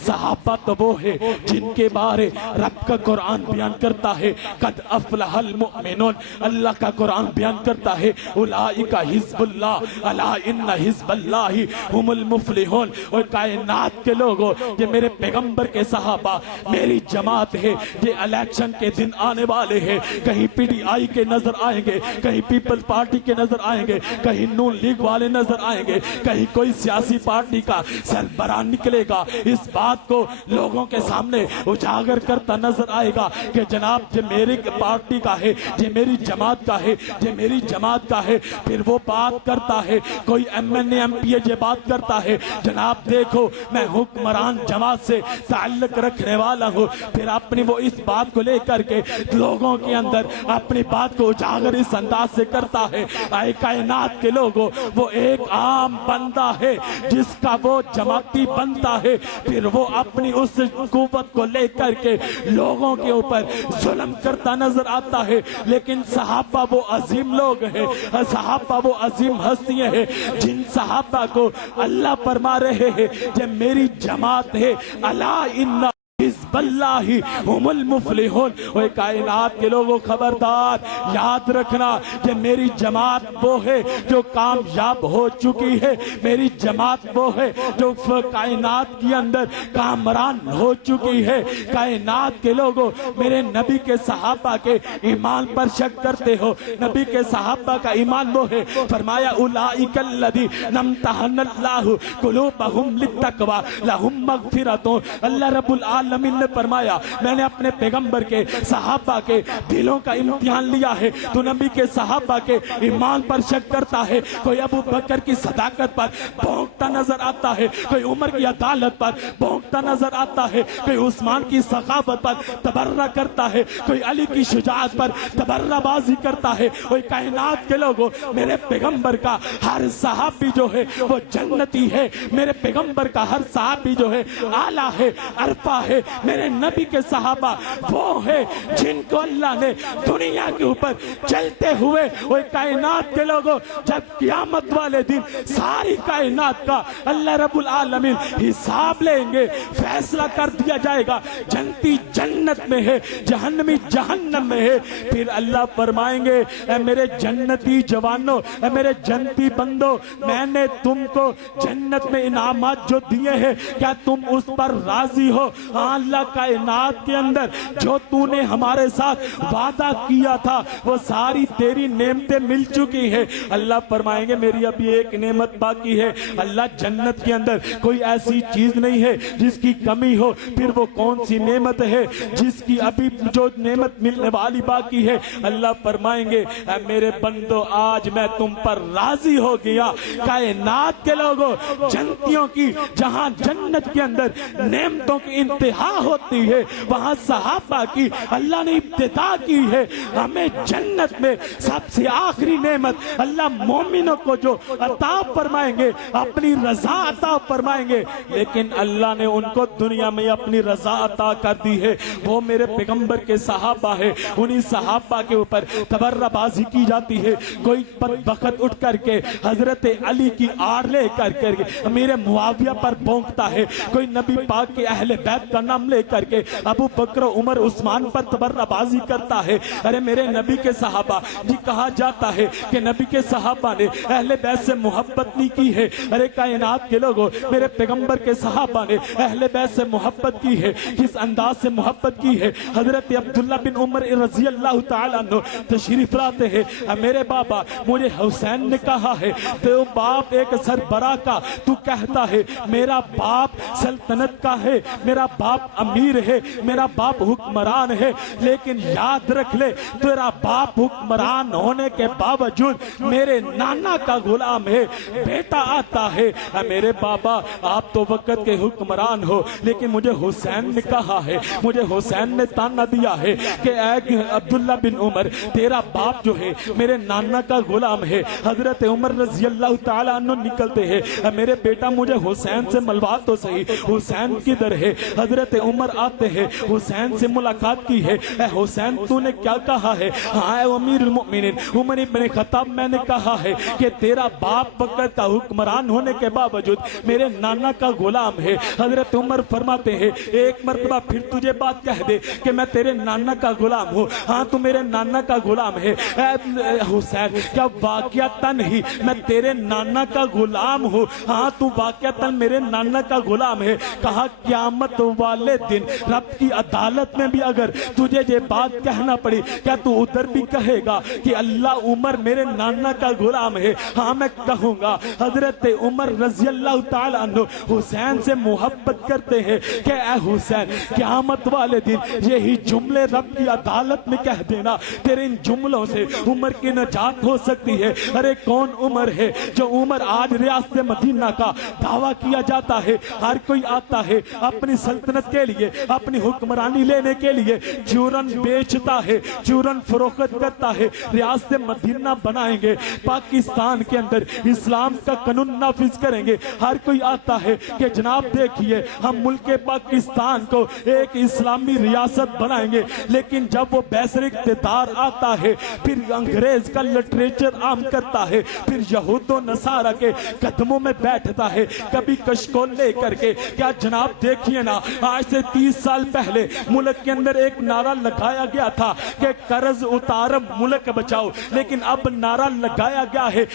सहाबा तो वो है जिनके बारे रब का कुरान बयान करता है, कद अफलहल मुमिनून, अल्लाह का कुरान बयान करता है, उलाइका हिज़्बुल्लाह अला इन्ना हिज़्बल्लाहि हुमुल मुफ्लिहून। और कायनात के लोगों, ये मेरे पैगंबर के सहाबा मेरी जमात है। ये इलेक्शन के दिन आने वाले हैं, कहीं पीटीआई के नजर आएंगे, कहीं पीपल्स पार्टी के नजर आएंगे, कहीं नून लीग वाले नजर आएंगे, कहीं कोई सियासी पार्टी का सरबराह निकलेगा। इस बात को लोगों के सामने उजागर करता नजर आएगा कि जनाब ये मेरी पार्टी का है, ये मेरी जमात का है, ये मेरी जमात का है। फिर वो बात करता है, कोई एमएनए एमपीए ये बात करता है, जनाब देखो मैं हुक्मरान जमात से ताल्लुक रखने वाला हूँ। फिर अपनी वो इस बात को लेकर के लोगों के अंदर अपनी बात को उजागर इस अंदाज से करता है। आए कायनात के लोगों, वो एक आम बंदा है जिसका वो जमाती बनता है, फिर वो अपनी उस कुव्वत को लेकर के लोगों के ऊपर जुल्म करता नजर आता है। लेकिन सहाबा वो अजीम लोग हैं, सहाबा वो अजीम हस्तियां हैं जिन सहाबा को अल्लाह फरमा रहे हैं ये मेरी जमात है, अला इन्ना हिज़्बुल्लाहि हुमुल मुफ्लिहून। ओए कायनात के लोगों खबरदार, याद रखना कि मेरी जमात वो है जो कामयाब हो चुकी है, मेरी जमात वो है जो कायनात के अंदर कामरान हो चुकी है। कायनात के लोगों, मेरे नबी के सहाबा के ईमान पर शक करते हो, नबी के सहाबा का ईमान वो है, फरमाया उलाइकल्लज़ी नम्तहनल्लाहु कुलूबहुम लित्तक़वा लहुम मग़फ़िरतुन। अल्लाह रब्बुल आलमीन ने फरमाया मैंने अपने पैगंबर के सहाबा के दिलों का इम्तिहान लिया है। तो नबी के सहाबा के ईमान पर शक करता है, कोई अबू बकर की सदाकत पर भौंकता नजर आता है, कोई उमर की अदालत पर भौंकता नजर आता है, कोई उस्मान की सखावत पर तबर्रा करता है, कोई अली की शुजाअत पर तबर्राबाजी करता है। कोई कायनात के लोगों, मेरे पैगंबर का हर सहाबी जो है वो जन्नती है, मेरे पैगंबर का हर सहाबी जो है आला है, अरफा है। मेरे नबी के सहाबा वो है जिनको अल्लाह ने दुनिया के ऊपर चलते हुए, वो कायनात के लोगों, जब क़यामत वाले दिन सारी कायनात का अल्लाह रब्बुल आलमीन हिसाब लेंगे, फैसला कर दिया जाएगा, जन्नती जन्नत में है, जहन्नमी जहन्नम में है। फिर अल्लाह फरमाएंगे ऐ मेरे जन्नती जवानों, ऐ मेरे जन्नती बंदो, मैंने तुमको जन्नत में इनामात जो दिए हैं क्या तुम उस पर राजी हो? अल्लाह कायनात के अंदर जो तूने हमारे साथ वादा किया था वो सारी तेरी नेमतें मिल चुकी है। अल्लाह फरमाएंगे मेरी अभी एक नेमत बाकी है। अल्लाह जन्नत के अंदर कोई ऐसी चीज नहीं है जिसकी कमी हो। फिर वो कौन सी नेमत है जिसकी अभी जो नेमत मिलने वाली बाकी है? अल्लाह फरमाएंगे मेरे बंदो आज मैं तुम पर राजी हो गया। कायनात के लोगों, जन्नतियों की जहां जन्नत के अंदर नेमतों की इंतहा होती है, वहां सहाबा की अल्लाह ने इब्तिदा की है। हमें जन्नत में सबसे आखिरी नेमत अल्लाह मोमिनों को जो अता फरमाएंगे, अपनी रजा अता फरमाएंगे। लेकिन अल्लाह ने उनको दुनिया में अपनी रजा अता कर दी है, वो मेरे पैगंबर के सहाबा है। उन्हीं सहाबा के ऊपर तबर्राबाजी की जाती है। कोई बदबख्त उठ करके हजरत अली की आड़ ले करके मेरे मुआविया पर भौंकता है, कोई नबी पाक के अहले बैत का नाम ले करके अबू बकर उमर उस्मान पर तबर्राबाजी करता है। अरे मेरे नबी के सहाबा जी, कहा जाता है कि नबी के सहाबा ने अहले बैत से मोहब्बत नहीं की है। अरे कायनात के लोगों, मेरे पैगंबर के सहाबा ने अहले बैत से मोहब्बत की है। किस अंदाज से मोहब्बत की है? हजरत अब्दुल्ला बिन उमर रजी अल्लाह तआला अन्हु तशरीफ लाते हैं, मेरे बाबा मुझे हुसैन ने कहा है, तो बाप एक सरबरा का तू कहता है मेरा बाप सल्तनत का है, मेरा बाप अमीर है, मेरा बाप हुक्मरान है, लेकिन याद रख ले तेरा बाप हुक्मरान होने के बावजूद मेरे नाना का गुलाम है। बेटा आता है मेरे बाबा आप तो वक्त के हुक्मरान हो, लेकिन मुझे हुसैन ने कहा है, मुझे हुसैन ने ताना दिया है कि अब्दुल्ला बिन उमर तेरा बाप जो है मेरे नाना का गुलाम है। हजरत उमर रजी अल्लाह तआला अन्हु निकलते हैं, मेरे बेटा मुझे हुसैन से मलवा तो सही। हुसैन किधर है? हजरत उमर आते हैं, हुसैन से मुलाकात की है, ए हुसैन तूने क्या कहा है? हाँ अमीरुल मोमिनीन उमर इब्न खत्ताब, मैंने कहा है कि तेरा बाप बकर का हुक्मरान होने के बावजूद मेरे नाना का गुलाम है। हजरत उमर फरमाते हैं एक मरतबा फिर तुझे बात कह दे कि मैं तेरे नाना का गुलाम हूँ। हाँ तू मेरे नाना का गुलाम है। हुसैन क्या वाकयातन ही मैं तेरे नाना का गुलाम हूँ? हाँ तू वाकयातन मेरे नाना का गुलाम है। कहा क़यामत वाले दिन रब की अदालत में भी अगर तुझे ये बात कहना पड़ी, क्या तू उधर भी कहेगा कि अल्लाह उमर मेरे नाना का गुलाम है? हाँ मैं कहूंगा। हजरत उमर रजी अल्लाह ताला अन्हु हुसैन से मोहब्बत करते हैं कि ऐ हुसैन क़यामत वाले दिन यही जुमले रब की अदालत में कह देना, तेरे इन जुमलों से उमर की नजात हो सकती है। अरे कौन उमर है जो उमर आज रियासत मदीना का दावा किया जाता है? हर कोई आता है अपनी सल्तनत के लिए, अपनी हुक्मरानी लेने के लिए, चूरन बेचता है, चूरन फरोख्त करता है। रियासत मदीना बनाएंगे, पाकिस्तान के अंदर इस्लाम का कानून नाफिज करेंगे। हर कोई आता है कि जनाब देखिए हम मुल्क पाकिस्तान को एक इस्लामी रियासत बनाएंगे, लेकिन जब वो बैसर इक़्तिदार आता है फिर अंग्रेज का लिटरेचर आम करता है, फिर यहूद व नसारा के कदमों में बैठता है, कभी कशकोल लेकर के। क्या जनाब देखिए ना, आज से 30 साल पहले मुल्क के अंदर एक नारा लगाया गया था कि कर्ज उतारो मुल्क बचाओ, लेकिन अब नारा लगाया गया है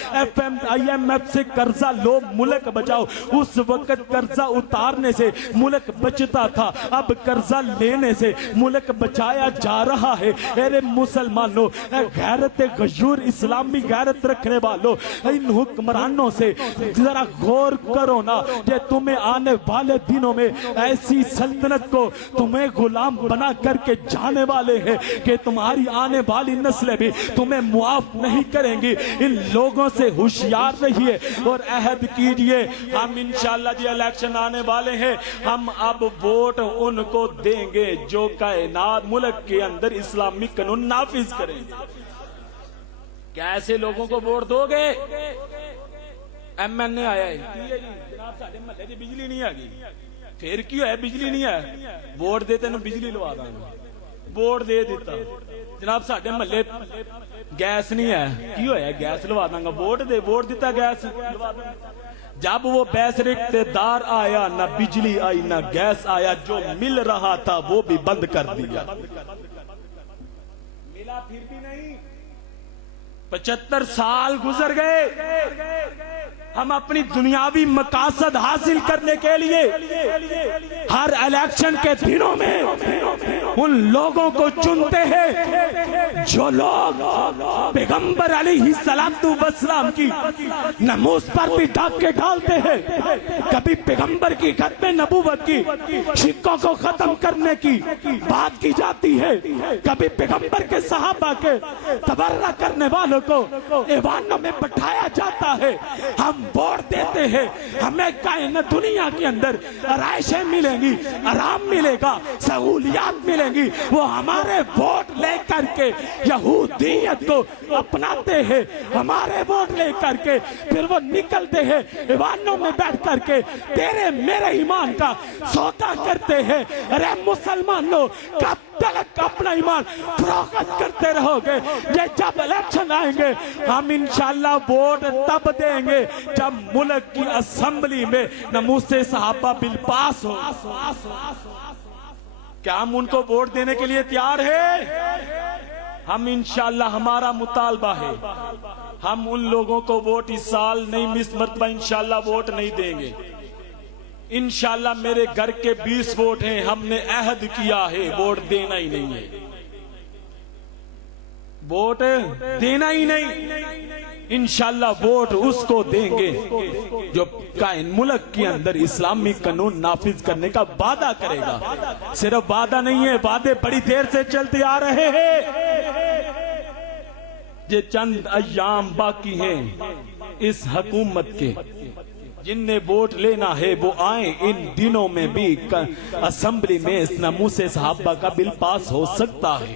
IMF से कर्जा लो मुल्क बचाओ। उस वक्त कर्जा उतारने से मुल्क बचता था, अब कर्जा लेने से मुल्क बचाया जा रहा है। अरे मुसलमानों, गैरत गयूर इस्लामी गैरत रखने वालों, इन हुक्मरानों से जरा गौर करो ना। ये तुम्हें आने वाले दिनों में ऐसी सल्तनत को तुम्हें गुलाम बना करके जाने वाले हैं कि तुम्हारी आने वाली नस्लें भी तुम्हें मुआफ नहीं करेंगी। इन लोगों से होशियार रहिए और अहद कीजिए। हम इंशाअल्लाह जी इलेक्शन आने वाले हैं, हम अब वोट उनको देंगे जो कायनात मुल्क के अंदर इस्लामी कानून नाफिज करें। क्या ऐसे लोगों को वोट दोगे? MNA आया है जनाब साडे महल्ले च बिजली नहीं आगी, फिर की होया? बिजली नहीं है, वोट दे तेन बिजली लवा दांगा। वोट दे दिता, जनाब साडे महल्ले गैस नहीं है, की होया? गैस लवा दांगा। वोट दे, वोट दिता, गैस लवा दांगा। जब वो बैसर इक़्तिदार आया, ना बिजली आई ना गैस आया, जो मिल रहा था वो भी बंद कर दिया। मिला फिर भी नहीं। 75 साल गुजर गए। हम अपनी दुनियावी मकासद हासिल करने के लिए हर इलेक्शन के दिनों में उन लोगों को चुनते हैं जो लोग पैगंबर अलैहिस्सलातु वस्सलाम की नमूस पर भी डाके डालते हैं। कभी पैगंबर की खत्म नबूवत की शिक्कों को खत्म करने की बात की जाती है, कभी पैगंबर के सहाबा के तबर्रा करने वालों को ऐवानों में बैठाया जाता है। हम वोट देते हैं, हमें कायनात दुनिया के अंदर आराइशें मिलेंगी, आराम मिलेगा, सहूलियात मिलेंगी। वो हमारे वोट लेकर के यहूदियत को अपनाते हैं, हमारे वोट लेकर के फिर वो निकलते हैं ऐवानों में बैठ करके तेरे मेरे ईमान का सौदा करते हैं। अरे मुसलमानों, कब तक अपना ईमान फरोख्त करते रहोगे? ये जब इलेक्शन आएंगे हम इंशाअल्लाह वोट तब देंगे जब मुल्क की असेंबली में नमूसे सहाबा बिल पास हो। क्या हम उनको वोट देने के लिए तैयार है? हम इंशाअल्लाह, हमारा मुतालबा है, हम उन लोगों को वोट इस साल नहीं, मिस मरतबा इंशाअल्लाह वोट नहीं देंगे। इंशाअल्लाह मेरे घर के 20 वोट हैं, हमने अहद किया है वोट देना ही नहीं है, वोट देना ही नहीं। इंशाअल्लाह वोट उसको देंगे जो कायन मुल्क के अंदर इस्लामी कानून नाफिज करने का वादा करेगा। सिर्फ वादा नहीं है, वादे बड़ी देर से चलते आ रहे हैं। ये चंद अय्याम बाकी हैं इस हुकूमत के, जिनने वोट लेना है वो आए। इन दिनों में भी असेंबली में नमूसे सहाबा का बिल पास हो सकता है।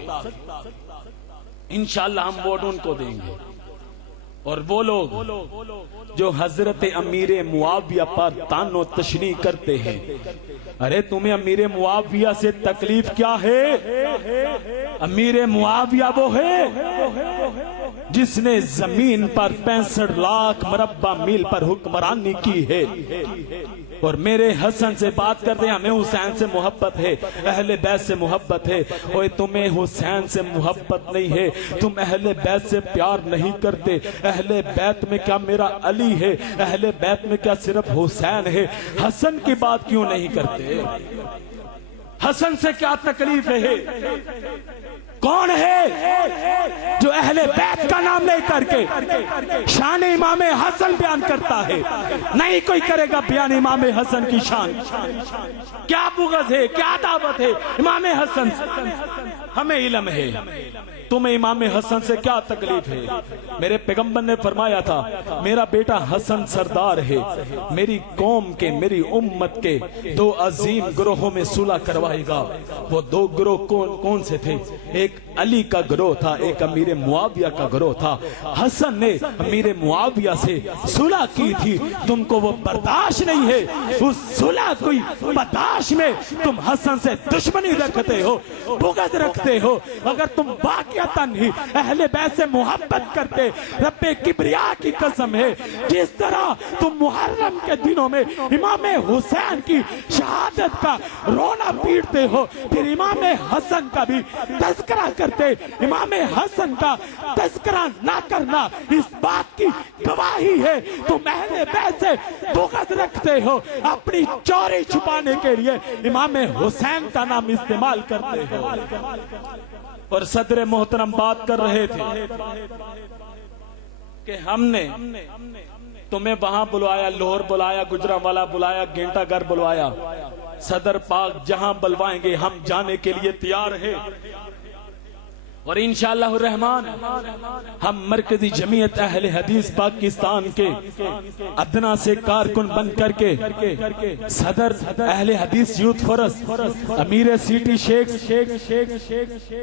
इंशाअल्लाह हम वोट उनको देंगे और वो लोग जो हजरत अमीर मुआविया पर तानो तशनी करते हैं, अरे तुम्हें अमीर मुआविया से तकलीफ क्या है? अमीर मुआविया वो है जिसने जमीन पर 65 लाख मुरब्बा मील पर हुक्मरानी की है। और मेरे हसन से बात करते हैं, हमें हुसैन से मोहब्बत है, अहले बैत से मोहब्बत है। ओए तुम्हें हुसैन से मोहब्बत नहीं है, तुम अहले बैत से प्यार नहीं करते। अहले बैत में क्या मेरा अली है? अहले बैत में क्या सिर्फ हुसैन है? हसन की बात क्यों नहीं करते? हसन से क्या तकलीफ है? कौन है जो अहले बैत का नाम ले करके शान इमाम हसन बयान करता है? नहीं कोई करेगा बयान इमाम हसन की शान। क्या बुग़्ज़ है, क्या दावत है इमाम हसन? हमें इल्म है, तुम्हें इमाम हसन से क्या तकलीफ है? मेरे पैगंबर ने फरमाया था, मेरा बेटा हसन सरदार है, मेरी कौम के, मेरी उम्मत के 2 अजीम ग्रोहों में सुलह करवाएगा। वो 2 ग्रोह कौन कौन से थे? एक अली का ग्रोह था, एक अमीर मुआविया का ग्रोह था। हसन ने अमीर मुआविया से सुलह की थी, तुमको वो बर्दाश्त नहीं है। उस सुलह कोई बर्दाश्त में तुम हसन से दुश्मनी रखते हो, बुग़्ज़ रखते हो। अगर तुम वाक़अतन ही अहले बैत से मोहब्बत करते, रब्बे किबरिया की कसम है, जिस तरह तुम मुहर्रम के दिनों में इमाम हुसैन की शहादत का रोना पीटते हो, फिर इमाम हसन का भी तज़किरा करते, इमाम हसन का तज़किरा ना करना इस बात की गवाही है तुम अहले बैत से बुग़्ज़ रखते हो। अपनी चोरी छुपाने के लिए इमाम हुसैन का नाम इस्तेमाल करते हो। और सदर मोहतरम बात कर रहे थे कि हमने तुम्हें वहां बुलाया, लाहौर बुलाया, गुजरांवाला बुलाया, घंटाघर बुलाया। सदर पाक जहां बुलवाएंगे हम जाने के लिए तैयार है। और इंशाअल्लाह रहमान हम मरकजी जमीयत अहले हदीस पाकिस्तान के अदना से कारकुन बन करके सदर अहले हदीस यूथ फोरस अमीर सिटी शेख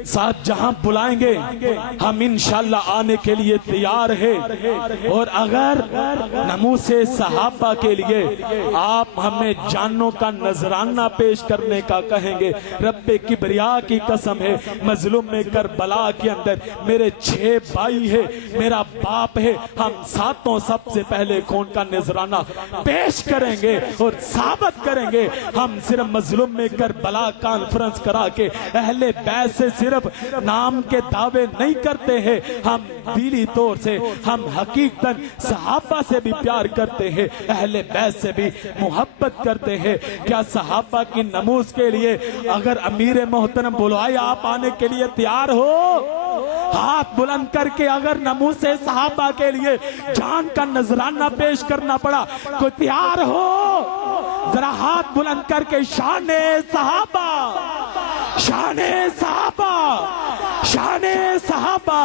साहब जहां बुलाएंगे हम इंशाअल्लाह आने के लिए तैयार है। और अगर नमूसे सहाबा के लिए आप हमें जानों का नजराना पेश करने का कहेंगे, रब्बे किबरिया की कसम है, मजलूम में करबला के अंदर मेरे 6 भाई है, मेरा बाप है, हम सातों सबसे पहले खून का नजराना पेश करेंगे और साबित करेंगे। हम सिर्फ मजलूम में करबला कॉन्फ्रेंस करा के अहले बैत से सिर्फ नाम के दावे नहीं करते हैं, हम दिली तौर से, हम हकीकतन सहाबा से भी प्यार करते हैं, अहले बैत से भी मोहब्बत करते हैं। क्या सहाबा की नमूज के लिए अगर अमीर मोहतरम बुलाए आप आने के लिए तैयार हो? हाथ बुलंद करके अगर नमूसे सहाबा के लिए जान का नजराना पेश करना पड़ा, कोई तैयार हो? जरा हाथ बुलंद करके शाने सहाबा, शाने सहाबा, शाने सहाबा।